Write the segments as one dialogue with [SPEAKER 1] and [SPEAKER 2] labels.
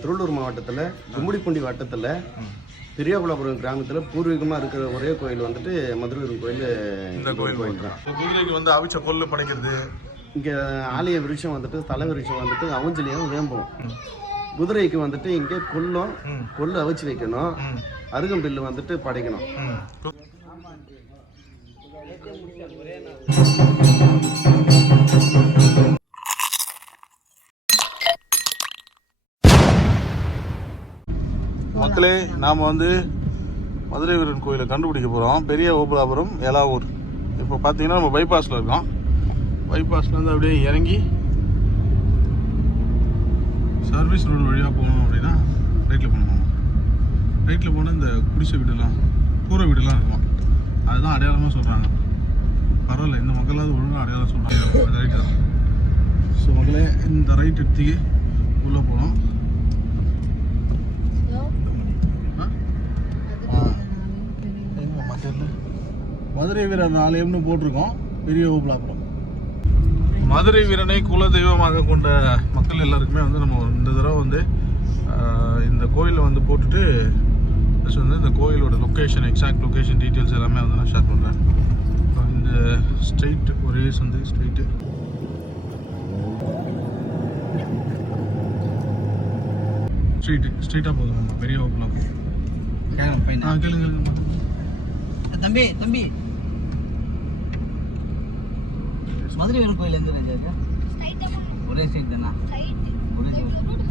[SPEAKER 1] திருவள்ளூர் மாவட்டத்தில் கும்மிடிப்பூண்டி வட்டத்தில் பெரியகுலபுரம் கிராமத்தில் பூர்வீகமாக இருக்கிற ஒரே கோயில் வந்துட்டு மதுரை கோயில்
[SPEAKER 2] இந்த கோயில்
[SPEAKER 1] கோயில் தான்
[SPEAKER 2] வந்து அவிச்ச கொள்ளு படைக்கிறது?
[SPEAKER 1] இங்கே ஆலய விருட்சம் வந்துட்டு தலை விருட்சம் வந்துட்டு அவுஞ்சலியும் வேம்பும். குதிரைக்கு வந்துட்டு இங்கே கொல்லும் கொள்ளு அவிச்சு வைக்கணும். அருகம்பில்லு வந்துட்டு படைக்கணும்.
[SPEAKER 2] மக்களே நாம் வந்து மதுரை வீரன் கோயிலை கண்டுபிடிக்க போகிறோம் பெரிய ஓபலாபுரம் ஏலாவூர். இப்போ பார்த்தீங்கன்னா நம்ம பைபாஸில் இருக்கோம். பைபாஸ்லேருந்து அப்படியே இறங்கி சர்வீஸ் ரோடு வழியாக போகணும் அப்படின்னா ரைட்டில் போகணும் ரைட்டில் போனால் இந்த குடிசை வீடுலாம் கூரை வீடெல்லாம் இருக்கும். அதுதான் அடையாளமாக சொல்கிறாங்க பரவாயில்ல இந்த மக்களாவது ஒழுங்காக அடையாளம் சொல்கிறாங்க அது ரைட்டு தான். ஸோ மக்களே இந்த ரைட் எடுத்து உள்ளே போனோம் மதுரை வீரன் ஆலயம்னு போட்டிருக்கோம். பெரிய ஓபலாபுரம் மதுரை வீரனை குல தெய்வமாக கொண்ட மக்கள் எல்லாருக்குமே வந்து நம்ம இந்த தடவை வந்து இந்த கோயிலில் வந்து போட்டுட்டு ப்ளஸ் வந்து இந்த கோயிலோட லொக்கேஷன் எக்ஸாக்ட் லொக்கேஷன் டீட்டெயில்ஸ் எல்லாமே வந்து நான் ஷேர் பண்ணுறேன் இந்த ஸ்ட்ரெயிட் ஒரே சந்து ஸ்ட்ரெயிட்டு ஸ்ட்ரெயிட்டு ஸ்ட்ரெயிட்டாக போதும். நம்ம பெரிய ஓப்பலாம் ஆ கேளுங்க கேளுங்க.
[SPEAKER 3] தம்பி தம்பி. மதுரை வீரன் கோயில் எங்க இருக்கு ஒரே சைடு தானா? ஒரே side.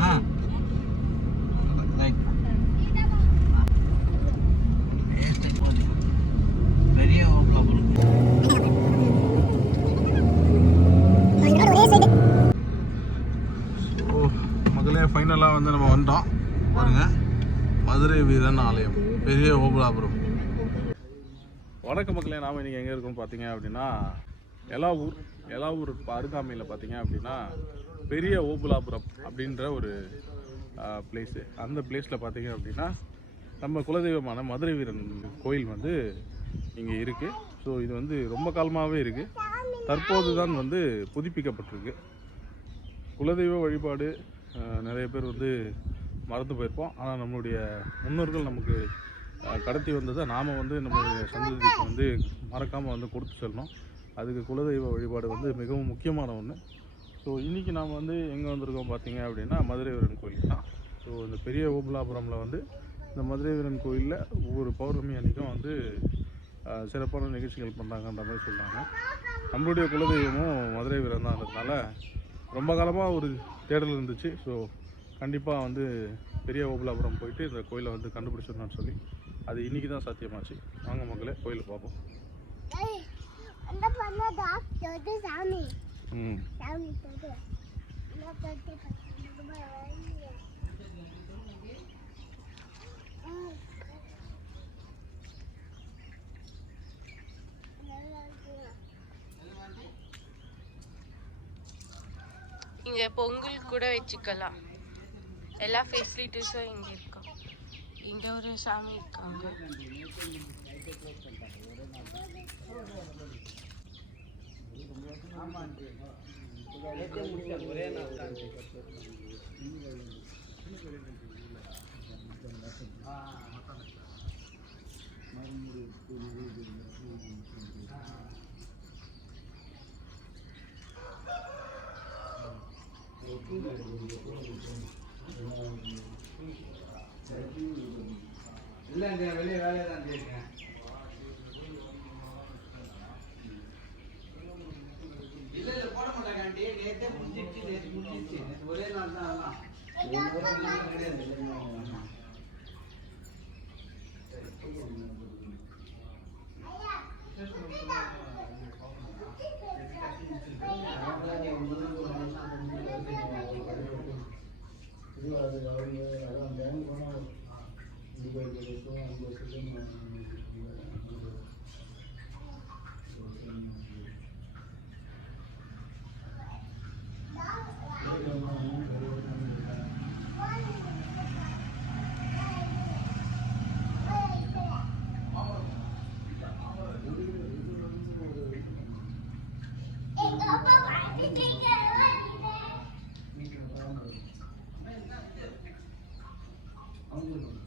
[SPEAKER 3] ஆ. ரைட் பெரிய
[SPEAKER 2] ஸோ முதல்ல ஃபைனலாக வந்து நம்ம வந்துட்டோம். பாருங்க. மதுரை வீரன் ஆலயம். பெரிய ஓபலாபுரம் வடக்கு மக்களே நாம் இன்றைக்கி எங்கே இருக்கோம் பார்த்தீங்க அப்படின்னா எலாவூர் எலாவூர் அருகாமையில் பார்த்தீங்க அப்படின்னா பெரிய ஓபுலாபுரம் அப்படின்ற ஒரு பிளேஸு அந்த பிளேஸில் பார்த்தீங்க அப்படின்னா நம்ம குலதெய்வமான மதுரை வீரன் கோயில் வந்து இங்கே இருக்குது ஸோ இது வந்து ரொம்ப காலமாகவே இருக்குது தற்போது தான் வந்து புதுப்பிக்கப்பட்டிருக்கு. குலதெய்வ வழிபாடு நிறைய பேர் வந்து மறந்து போயிருப்போம். ஆனால் நம்மளுடைய முன்னோர்கள் நமக்கு கடத்தி வந்ததை நாம் வந்து நம்மளுடைய சந்ததிக்கு வந்து மறக்காமல் வந்து கொடுத்து செல்லணும். அதுக்கு குலதெய்வ வழிபாடு வந்து மிகவும் முக்கியமான ஒன்று ஸோ இன்றைக்கி நாம் வந்து எங்கே வந்திருக்கோம் பார்த்தீங்க அப்படின்னா மதுரை வீரன் கோயில் தான். ஸோ இந்த பெரிய ஓபலாபுரமில் வந்து இந்த மதுரை வீரன் கோயிலில் ஒவ்வொரு பௌர்ணமி அன்றைக்கும் வந்து சிறப்பான நிகழ்ச்சிகள் பண்ணுறாங்கன்ற மாதிரி சொல்கிறாங்க நம்மளுடைய குலதெய்வமும் மதுரை வீரன் தான்றதுனால ரொம்ப காலமாக ஒரு தேடல் இருந்துச்சு. ஸோ கண்டிப்பாக வந்து பெரிய ஓபலாபுரம் போயிட்டு இந்த கோயிலை வந்து கண்டுபிடிச்சிடணும்னு சொல்லி அது இன்றைக்கி தான் சாத்தியமாச்சு. வாங்க மக்களே கோயிலை பார்ப்போம் ம்.
[SPEAKER 4] சாமி தொடு இந்த தொட்டு
[SPEAKER 5] இங்கே பொங்கல் கூட வச்சுக்கலாம். எல்லா ஃபெசிலிட்டிஸும் இங்கே இருக்கும் இங்கே ஒரு சாமி இருக்காங்க
[SPEAKER 3] ஒரே நாள் தான் I don't
[SPEAKER 2] know.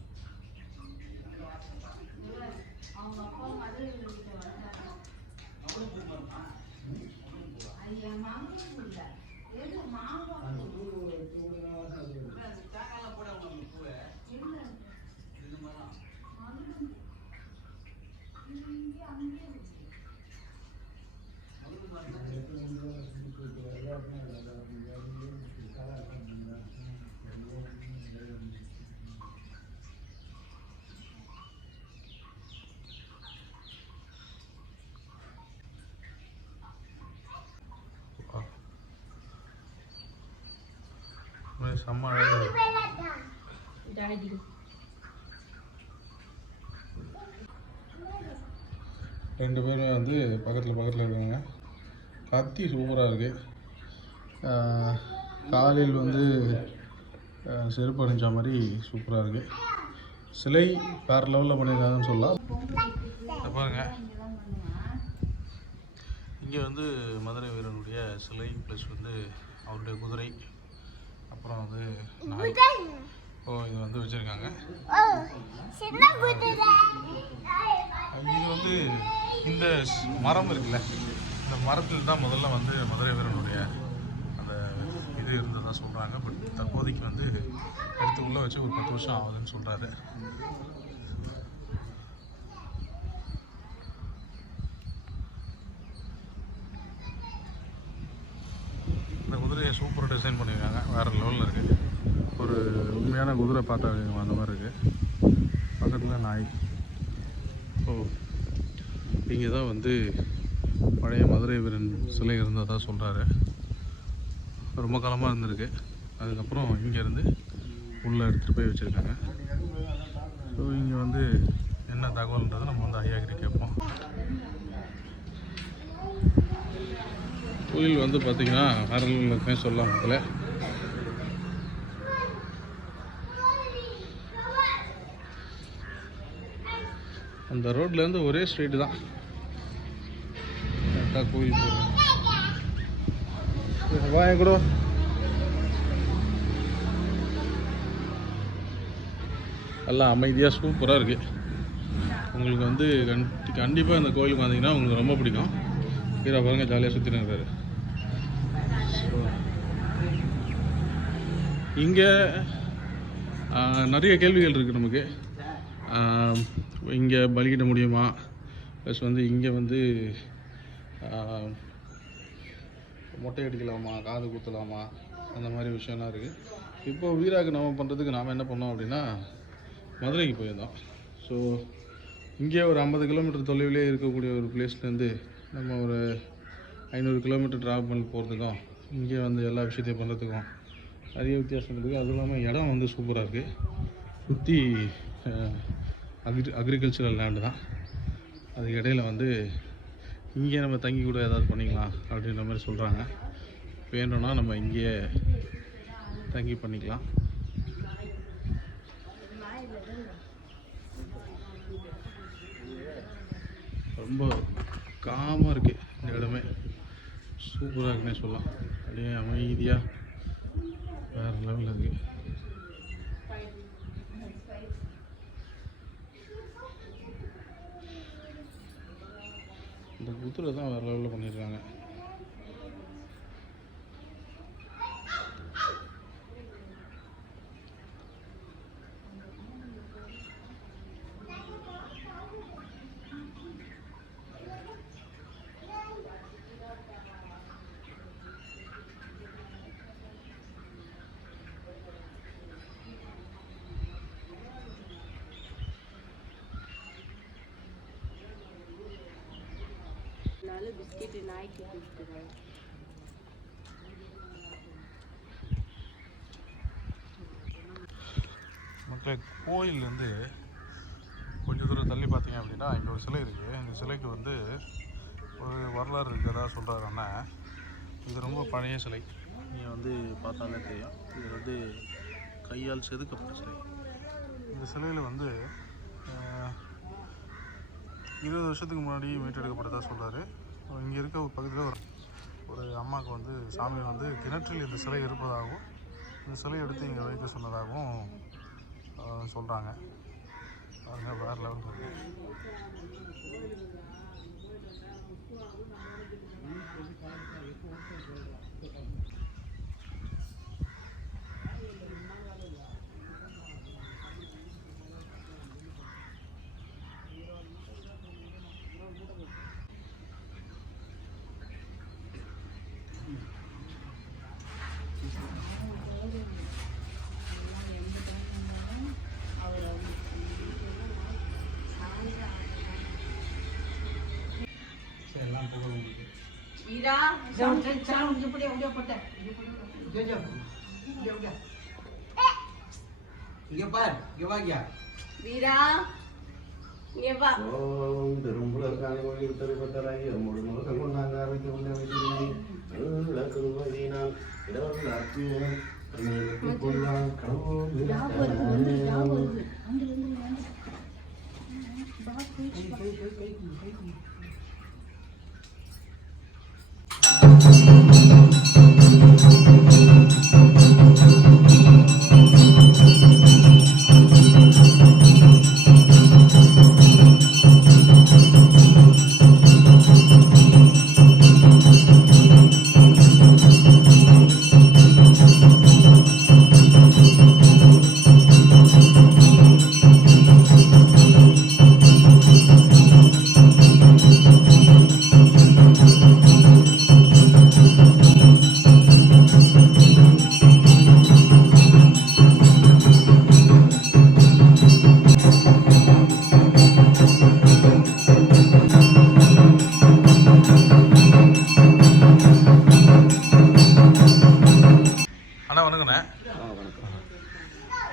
[SPEAKER 2] செம்ம அழகாக ரெண்டு பேரும் வந்து பக்கத்தில் பக்கத்தில் இருக்காங்க. கத்தி சூப்பராக இருக்குது காலில் வந்து செருப்பு அணிஞ்ச மாதிரி சூப்பராக இருக்குது சிலை வேறு லெவலில் பண்ணியிருக்காங்கன்னு சொல்லலாம். பாருங்க. இங்கே வந்து மதுரை வீரனுடைய சிலை ப்ளஸ் வந்து அவருடைய குதிரை. அப்புறம் வந்து ஓ இது வந்து வச்சுருக்காங்க. இது வந்து இந்த மரம் இருக்குல்ல இந்த மரத்தில் தான் முதல்ல வந்து மதுரை வீரனுடைய அந்த இது இருந்ததா சொல்கிறாங்க பட் தற்போதைக்கு வந்து எடுத்து உள்ளே வச்சு ஒரு பத்து வருஷம் ஆகுதுன்னு சொல்கிறாரு இந்த குதிரையை சூப்பராக டிசைன் பண்ணியிருக்காங்க. வேறு லெவலில் இருக்குது ஒரு உண்மையான குதிரை பார்த்தா அந்த மாதிரி இருக்குது பக்கத்தில் நாய். ஓ. இங்கே தான் வந்து பழைய மதுரை வீரன் சிலை இருந்ததாக சொல்கிறாரு ரொம்ப காலமாக இருந்திருக்கு. அதுக்கப்புறம் இங்கேருந்து உள்ளே எடுத்துகிட்டு போய் வச்சுருக்காங்க. ஸோ இங்கே வந்து என்ன தகவல்ன்றது நம்ம வந்து ஐயா கிட்ட கேட்போம். கோயில் வந்து பார்த்திங்கன்னா வேறு சொல்லலாம் அதில் அந்த ரோட்லேருந்து ஒரே ஸ்ட்ரீட்டு தான். கரெக்டாக கோயில் போகிறோம் வாங்க கூட எல்லாம் அமைதியாக சூப்பராக இருக்குது உங்களுக்கு வந்து கண்டி கண்டிப்பாக இந்த கோயிலுக்கு வந்தீங்கன்னா உங்களுக்கு ரொம்ப பிடிக்கும். கீழே பாருங்கள் ஜாலியாக சுற்றிட்டு இருக்காரு. இங்கே நிறைய கேள்விகள் இருக்குது நமக்கு. இங்கே பலியிட முடியுமா? ப்ளஸ் வந்து இங்கே வந்து மொட்டை அடிக்கலாமா? காது குத்தலாமா? அந்த மாதிரி விஷயம்லாம் இருக்குது இப்போ வீராக்கு நம்ம பண்ணுறதுக்கு நாம் என்ன பண்ணோம் அப்படின்னா மதுரைக்கு போயிருந்தோம். ஸோ இங்கே ஒரு ஐம்பது கிலோமீட்டர் தொலைவிலே இருக்கக்கூடிய ஒரு பிளேஸ்லேருந்து நம்ம ஒரு ஐநூறு கிலோமீட்டர் ட்ராவல் பண்ணி போகிறதுக்கும் இங்கே வந்து எல்லா விஷயத்தையும் பண்ணுறதுக்கும் நிறைய வித்தியாசம் இருக்குது. அதுவும் இல்லாமல் இடம் வந்து சூப்பராக இருக்குது சுற்றி அக்ரி அக்ரிகல்ச்சரல் லேண்டு தான். அதுக்கு இடையில வந்து இங்கே நம்ம தங்கி கூட ஏதாவது பண்ணிக்கலாம் அப்படின்ற மாதிரி சொல்கிறாங்க வேணும்னா நம்ம இங்கேயே தங்கி பண்ணிக்கலாம். ரொம்ப காமாக இருக்குது இந்த இடமே. சூப்பராக இருக்குன்னே சொல்லலாம். அப்படியே அமைதியாக வேறு லெவலில் இருக்குது இந்த குதிரை தான் வேறு லெவலில் பண்ணியிருக்காங்க
[SPEAKER 5] பிஸ்கெட் நாய்க்கு கொடுத்துருவாங்க
[SPEAKER 2] மக்களே கோயிலேருந்து கொஞ்சம் தூரம் தள்ளி பார்த்தீங்க அப்படின்னா இங்கே ஒரு சிலை இருக்குது இந்த சிலைக்கு வந்து ஒரு வரலாறு இருக்கிறதா சொல்கிறாரு அண்ணன் இது ரொம்ப பழைய சிலை. நீங்கள் வந்து பார்த்தாலே தெரியும். இது வந்து கையால் செதுக்கப்பட்ட சிலை. இந்த சிலையில் வந்து இருபது வருஷத்துக்கு முன்னாடி மீட்டெடுக்கப்பட்டதாக சொல்கிறாரு இங்கே இருக்க ஒரு பகுதியில் ஒரு ஒரு அம்மாவுக்கு வந்து சாமி வந்து கிணற்றில் இந்த சிலை இருப்பதாகவும் இந்த சிலை எடுத்து இங்கே வைக்க சொன்னதாகவும் சொல்கிறாங்க அதுங்க வேறு லெவல் இருக்கு.
[SPEAKER 3] Ira, jangan
[SPEAKER 5] jangan jangan udah
[SPEAKER 1] pada, udah pada. Jangan. Ya udah. Eh. Ya pada, ya Ira. Ya, Pak. Oh,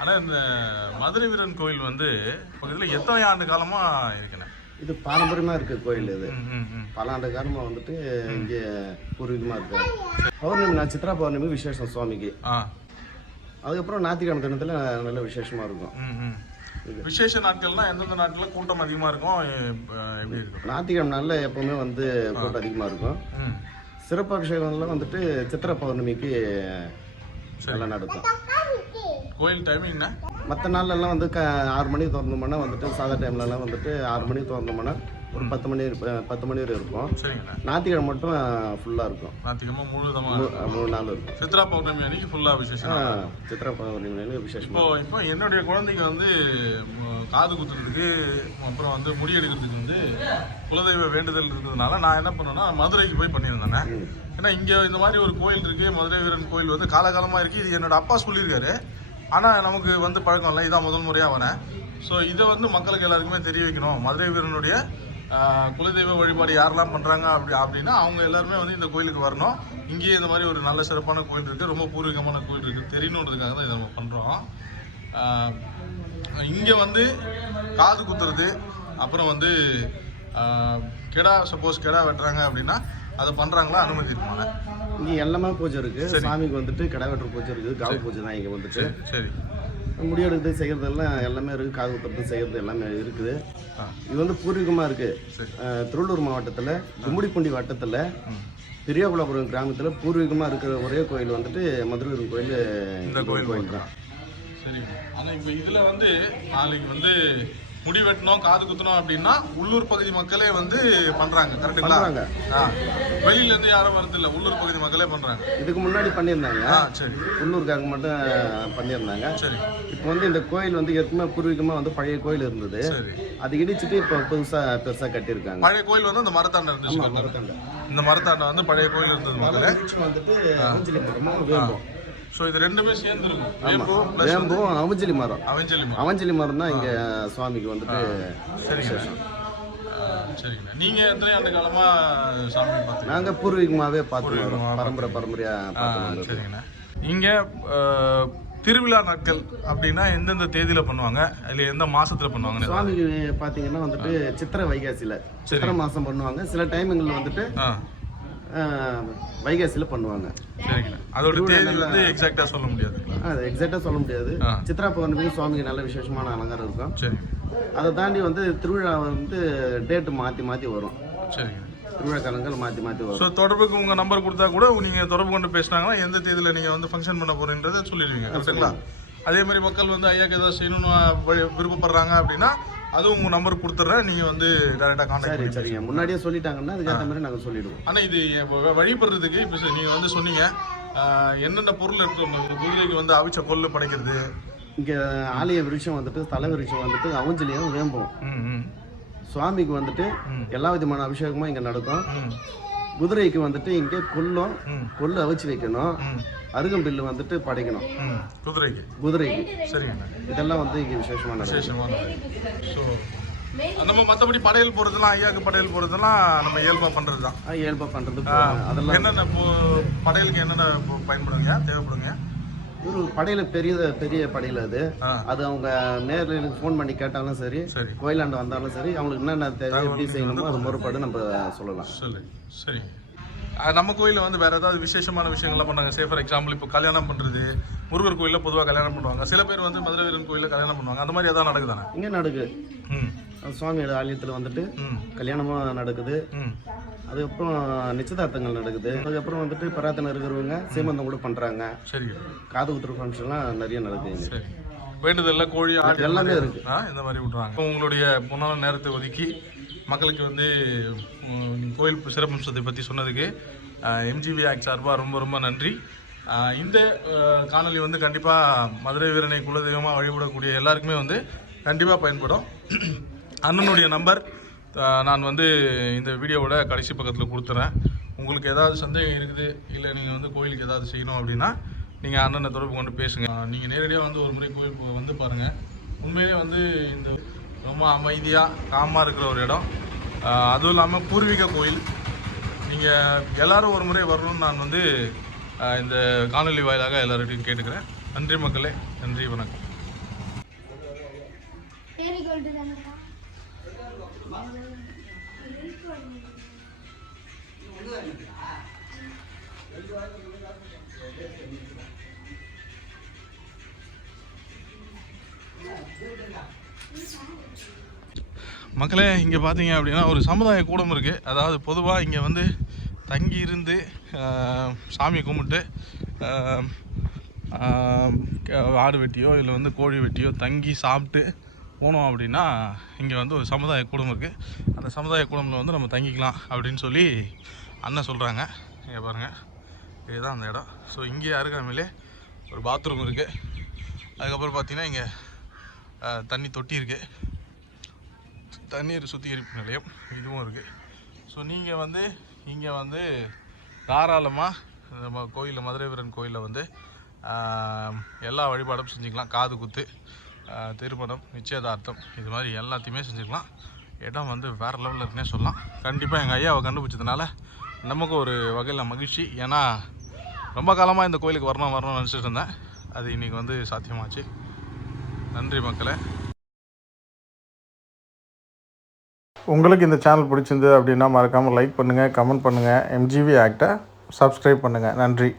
[SPEAKER 2] அண்ணா இந்த மதுரை வீரன் கோயில் வந்து பக்கத்தில் எத்தனை ஆண்டு காலமாக இருக்குண்ணே
[SPEAKER 1] இது பாரம்பரியமா இருக்கு கோயில் இது. பல ஆண்டு காலமா வந்துட்டு இங்கே பூர்வீகமா இருக்கு பௌர்ணமி சித்ரா பௌர்ணமி விசேஷம் சுவாமிக்கு. அதுக்கப்புறம் ஞாயிற்றுக்கிழமை தினத்துல நல்ல விசேஷமா இருக்கும்.
[SPEAKER 2] விசேஷ நாட்கள்னா எந்தெந்த நாட்களில் கூட்டம் அதிகமாக இருக்கும் எப்படி இருக்கும்?
[SPEAKER 1] ஞாயிற்றுக்கிழமை நாளில் எப்பவுமே வந்து கூட்டம் அதிகமா இருக்கும். சிறப்பு அபிஷேகம்லாம் வந்துட்டு சித்திரை பௌர்ணமிக்கு நல்லா நடக்கும்.
[SPEAKER 2] கோயில் டைமிங்ண்ணே
[SPEAKER 1] மற்ற நாள்லலாம் வந்து க ஆறு மணிக்கு திறந்தோம்னா வந்துட்டு சாதா டைம்லலாம் வந்துட்டு ஆறு மணிக்கு திறந்தோம்னா ஒரு பத்து மணி பத்து மணி வரை இருக்கும்.
[SPEAKER 2] சரிங்கண்ணே.
[SPEAKER 1] ஞாயிற்றுக்கிழமை மட்டும் ஃபுல்லாக இருக்கும்.
[SPEAKER 2] ஞாயிற்றுக்கிழமை முழுதமாக
[SPEAKER 1] மூணு நாள் இருக்கும்.
[SPEAKER 2] சித்ரா பௌர்ணமி அன்னைக்கு ஃபுல்லாக விசேஷம்
[SPEAKER 1] ஆ, சித்திரை பௌர்ணமி விசேஷமா
[SPEAKER 2] இப்போ இப்போ என்னுடைய குழந்தைக்கு வந்து காது குத்துறதுக்கு அப்புறம் வந்து முடி எடுக்கிறதுக்கு வந்து குலதெய்வ வேண்டுதல் இருந்ததுனால நான் என்ன பண்ணேன்னா மதுரைக்கு போய் பண்ணியிருந்தேனே ஏன்னா இங்கே இந்த மாதிரி ஒரு கோயில் இருக்கு மதுரை வீரன் கோயில் வந்து காலகாலமாக இருக்கு. இது என்னோட அப்பா சொல்லியிருக்காரு. ஆனால் நமக்கு வந்து பழக்கம் இல்லை. இதான் முதல் முறையாக வரேன் ஸோ இதை வந்து மக்களுக்கு எல்லாருக்குமே தெரிய வைக்கணும். மதுரை வீரனுடைய குலதெய்வ வழிபாடு யாரெல்லாம் பண்ணுறாங்க அப்படி அப்படின்னா அவங்க எல்லாருமே வந்து இந்த கோயிலுக்கு வரணும். இங்கேயே இந்த மாதிரி ஒரு நல்ல சிறப்பான கோயில் இருக்குது ரொம்ப பூர்வீகமான கோயில் இருக்குது தெரியணுன்றதுக்காக தான் இதை நம்ம பண்ணுறோம் இங்கே வந்து காது குத்துறது அப்புறம் வந்து கெடா சப்போஸ் கெடா வெட்டுறாங்க அப்படின்னா அதை பண்ணுறாங்களா அனுமதி இருக்குமாண்ணே
[SPEAKER 1] இங்கே எல்லாமே பூஜை இருக்கு. சாமிக்கு வந்துட்டு கடை வெட்டுற பூஜை இருக்கு. காவு பூஜை தான் இங்கே வந்துட்டு.
[SPEAKER 2] சரி
[SPEAKER 1] முடியெடுக்கிறது செய்கிறது எல்லாம் எல்லாமே இருக்கு. காது குத்துறது செய்கிறது எல்லாமே இருக்குது. இது வந்து பூர்வீகமாக இருக்கு.
[SPEAKER 2] சரி.
[SPEAKER 1] அஹ், திருவள்ளூர் மாவட்டத்தில் கும்மிடிப்பூண்டி வட்டத்தில் பெரியாகுளபுரம் கிராமத்தில் பூர்வீகமாக இருக்கிற ஒரே கோயில் வந்துட்டு மதுரை கோயில்
[SPEAKER 2] இந்த கோயில்
[SPEAKER 1] கோயில் தான்
[SPEAKER 2] சரிங்க ஆனால் இப்போ இதில் வந்து நாளைக்கு வந்து முடி வெட்டணும் காது குத்தணும் அப்படின்னா உள்ளூர் பகுதி மக்களே வந்து பண்ணுறாங்க கரெக்டுங்களா
[SPEAKER 1] பண்றாங்க.
[SPEAKER 2] ஆ. வெளியிலேருந்து யாரும் வரதில்லை உள்ளூர் பகுதி மக்களே பண்ணுறாங்க
[SPEAKER 1] இதுக்கு முன்னாடி பண்ணியிருந்தாங்க.
[SPEAKER 2] சரி.
[SPEAKER 1] உள்ளூர்காரங்க மட்டும் பண்ணியிருந்தாங்க.
[SPEAKER 2] சரி.
[SPEAKER 1] இப்போ வந்து இந்த கோயில் வந்து ஏற்கனவே பூர்வீகமாக வந்து பழைய கோயில் இருந்தது. அது இடிச்சிட்டு இப்போ புதுசாக பெருசாக கட்டியிருக்காங்க.
[SPEAKER 2] பழைய கோயில் வந்து அந்த மரத்தாண்டை இருந்துச்சு
[SPEAKER 1] மரத்தாண்டை.
[SPEAKER 2] இந்த மரத்தாண்டை வந்து பழைய கோயில் இருந்தது மக்களே.
[SPEAKER 1] வந்துட்டு
[SPEAKER 2] ஸோ இது ரெண்டுமே சேர்ந்து இருக்கும் வேம்பு ப்ளஸ்
[SPEAKER 1] வேம்பும் அவஞ்சலி மரம்.
[SPEAKER 2] அவஞ்சலி மரம்.
[SPEAKER 1] அவஞ்சலி மரம் தான் இங்கே சுவாமிக்கு வந்துட்டு
[SPEAKER 2] சரிங்கண்ணா ஆ, சரிங்கண்ணா நீங்கள் எத்தனை ஆண்டு காலமாக சாமி பார்த்தீங்க
[SPEAKER 1] நாங்கள் பூர்வீகமாகவே பார்த்து பரம்பரை பரம்பரையாக பார்த்து
[SPEAKER 2] சரிங்கண்ணா இங்கே திருவிழா நாட்கள் அப்படின்னா எந்தெந்த தேதியில பண்ணுவாங்க? இல்லை எந்த மாசத்துல பண்ணுவாங்க
[SPEAKER 1] சுவாமிக்கு பார்த்தீங்கன்னா வந்துட்டு சித்திரை வைகாசியில். சித்திரை மாதம் பண்ணுவாங்க. சில டைமிங்கில் வந்துட்டு வைகாசியில் பண்ணுவாங்க.
[SPEAKER 2] அதோட தேதி வந்து சொல்ல முடியாதுங்களா
[SPEAKER 1] அது எக்ஸாக்டாக சொல்ல முடியாது. சித்ரா பௌர்ணமிக்கு சுவாமிக்கு நல்ல விசேஷமான அலங்காரம் இருக்கும்.
[SPEAKER 2] சரிங்க
[SPEAKER 1] அதை தாண்டி வந்து திருவிழா வந்து டேட்டு மாற்றி மாற்றி வரும்.
[SPEAKER 2] சரிங்க.
[SPEAKER 1] திருவிழா காலங்கள் மாற்றி மாற்றி
[SPEAKER 2] ஸோ
[SPEAKER 1] வரும்
[SPEAKER 2] தொடர்புக்கு உங்க நம்பர் கொடுத்தா கூட நீங்க தொடர்பு கொண்டு பேசினாங்கன்னா எந்த தேதியில நீங்க வந்து ஃபங்க்ஷன் பண்ண போறீன்றதை சொல்லிடுவீங்க. கரெக்டுங்களா அதே மாதிரி மக்கள் வந்து ஐயாக்கு ஏதாவது செய்யணும்னு விருப்பப்படுறாங்க அப்படின்னா அதுவும் உங்க நம்பர் கொடுத்துட்றேன் நீங்க வந்து டேரெக்டாக கான்டாக்ட்
[SPEAKER 1] சரி சரிங்க. முன்னாடியே சொல்லிட்டாங்கன்னா அதுக்கேற்ற மாதிரி நாங்கள் சொல்லிடுவோம்.
[SPEAKER 2] ஆனா இது வழிபடுறதுக்கு இப்போ நீங்க வந்து சொன்னீங்க. என்னென்ன பொருள் எடுத்து குதிரைக்கு வந்து அவிச்ச கொள்ளு படைக்கிறது.
[SPEAKER 1] இங்கே ஆலய விருட்சம் வந்துட்டு தலை விருட்சம் வந்துட்டு அவஞ்சலியும் வேம்பும். சுவாமிக்கு வந்துட்டு எல்லா விதமான அபிஷேகமும் இங்கே நடக்கும். குதிரைக்கு வந்துட்டு இங்கே கொல்லும். கொல்லு அவிச்சு வைக்கணும். அருகம்பில்லு வந்துட்டு படைக்கணும்.
[SPEAKER 2] குதிரைக்கு?
[SPEAKER 1] குதிரைக்கு.
[SPEAKER 2] சரிங்கண்ணா.
[SPEAKER 1] இதெல்லாம் வந்து இங்கே நடக்கும்
[SPEAKER 2] விசேஷமான ஸோ நம்ம மற்றபடி படையல் போகிறதெல்லாம் ஐயாக்கு படையல் போகிறதெல்லாம் நம்ம இயல்பாக பண்ணுறது தான்
[SPEAKER 1] இயல்பாக பண்ணுறது அதெல்லாம்
[SPEAKER 2] என்னென்ன படையலுக்கு என்னென்ன பயன்படுங்க? தேவைப்படுங்க?
[SPEAKER 1] ஒரு படையில பெரிய பெரிய படையில அது. அது அவங்க நேரில் எனக்கு ஃபோன் பண்ணி கேட்டாலும் சரி கோயிலாண்டு வந்தாலும் சரி அவங்களுக்கு என்னென்ன தேவை எப்படி செய்யணுமோ அது முறைப்பாடு நம்ம சொல்லலாம்.
[SPEAKER 2] சரி நம்ம கோயிலில் வந்து வேற ஏதாவது விசேஷமான விஷயங்கள்லாம் பண்ணாங்க. சே ஃபார் எக்ஸாம்பிள் இப்போ கல்யாணம் பண்ணுறது முருகர் கோயிலில் பொதுவாக கல்யாணம் பண்ணுவாங்க. சில பேர் வந்து மதுரை வீரன் கோயிலில் கல்யாணம் பண்ணுவாங்க. அந்த மாதிரி ஏதாவது நடக்குதானே?
[SPEAKER 1] இங்கே நடக்கு.
[SPEAKER 2] ம்.
[SPEAKER 1] சுவாமியோட ஆலயத்தில் வந்துட்டு
[SPEAKER 2] ம்.
[SPEAKER 1] கல்யாணமும் நடக்குது. அதுக்கப்புறம் நிச்சயதார்த்தங்கள் நடக்குது. அதுக்கப்புறம் வந்துட்டு பராத்தனை இருக்கிறவங்க சீமந்தம் கூட பண்ணுறாங்க
[SPEAKER 2] சரி.
[SPEAKER 1] காது குத்துற ஃபங்க்ஷன்லாம் நிறைய நடக்குது
[SPEAKER 2] சரி. வேண்டுதல்ல கோழி ஆடு
[SPEAKER 1] எல்லாமே இருக்கு.
[SPEAKER 2] இந்த மாதிரி விட்றாங்க உங்களுடைய பொன்னான நேரத்தை ஒதுக்கி மக்களுக்கு வந்து கோயில் சிறப்பம்சத்தை பற்றி சொன்னதுக்கு எம்ஜிவி ஆக்ட் சார்பாக ரொம்ப ரொம்ப நன்றி. இந்த காணொலி வந்து கண்டிப்பாக மதுரை வீரனை குலதெய்வமாக வழிபடக்கூடிய எல்லாருக்குமே வந்து கண்டிப்பாக பயன்படும். அண்ணனுடைய நம்பர் நான் வந்து இந்த வீடியோவோட கடைசி பக்கத்தில் கொடுத்துறேன். உங்களுக்கு ஏதாவது சந்தேகம் இருக்குது இல்லை நீங்கள் வந்து கோயிலுக்கு ஏதாவது செய்யணும் அப்படின்னா நீங்கள் அண்ணனை தொடர்பு கொண்டு பேசுங்க. நீங்கள் நேரடியாக வந்து ஒரு முறை கோயில் வந்து பாருங்கள் உண்மையிலே வந்து இந்த ரொம்ப அமைதியாக காமாக இருக்கிற ஒரு இடம். அதுவும் இல்லாமல் பூர்வீக கோயில். நீங்கள் எல்லாரும் ஒரு முறை வரணும்னு நான் வந்து இந்த காணொலி வாயிலாக எல்லார்கிட்டையும் கேட்டுக்கிறேன். நன்றி மக்களே நன்றி வணக்கம். மக்களே இங்கே பார்த்தீங்க அப்படின்னா ஒரு சமுதாய கூடம் இருக்குது அதாவது பொதுவாக இங்கே வந்து தங்கி இருந்து சாமி கும்பிட்டு ஆடு வெட்டியோ இல்லை வந்து கோழி வெட்டியோ தங்கி சாப்பிட்டு போனோம் அப்படின்னா இங்கே வந்து ஒரு சமுதாய கூடம் இருக்குது அந்த சமுதாய கூடமில் வந்து நம்ம தங்கிக்கலாம் அப்படின்னு சொல்லி அண்ணன் சொல்கிறாங்க இங்கே பாருங்கள் இதுதான் அந்த இடம். ஸோ இங்கே அருகாமையிலே ஒரு பாத்ரூம் இருக்குது அதுக்கப்புறம் பார்த்திங்கன்னா இங்கே தண்ணி தொட்டி இருக்குது தண்ணீர் சுத்திகரிப்பு நிலையம் இதுவும் இருக்குது ஸோ நீங்கள் வந்து இங்கே வந்து தாராளமாக நம்ம கோயிலில் மதுரை வீரன் கோயிலில் வந்து எல்லா வழிபாடும் செஞ்சுக்கலாம். காது குத்து திருமணம் நிச்சயதார்த்தம் இது மாதிரி எல்லாத்தையுமே செஞ்சுக்கலாம். இடம் வந்து வேறு லெவலில் இருக்குன்னே சொல்லலாம். கண்டிப்பாக எங்கள் ஐயாவை கண்டுபிடிச்சதுனால நமக்கு ஒரு வகையில் மகிழ்ச்சி. ஏன்னா ரொம்ப காலமாக இந்த கோயிலுக்கு வரணும் வரணும்னு நினச்சிட்டு இருந்தேன். அது இன்றைக்கி வந்து சாத்தியமாச்சு. நன்றி மக்களே.
[SPEAKER 6] உங்களுக்கு இந்த சேனல் பிடிச்சிருந்தது அப்படின்னா மறக்காமல் லைக் பண்ணுங்கள் கமெண்ட் பண்ணுங்கள் எம்ஜிவி ஆக்டை சப்ஸ்கிரைப் பண்ணுங்கள் நன்றி.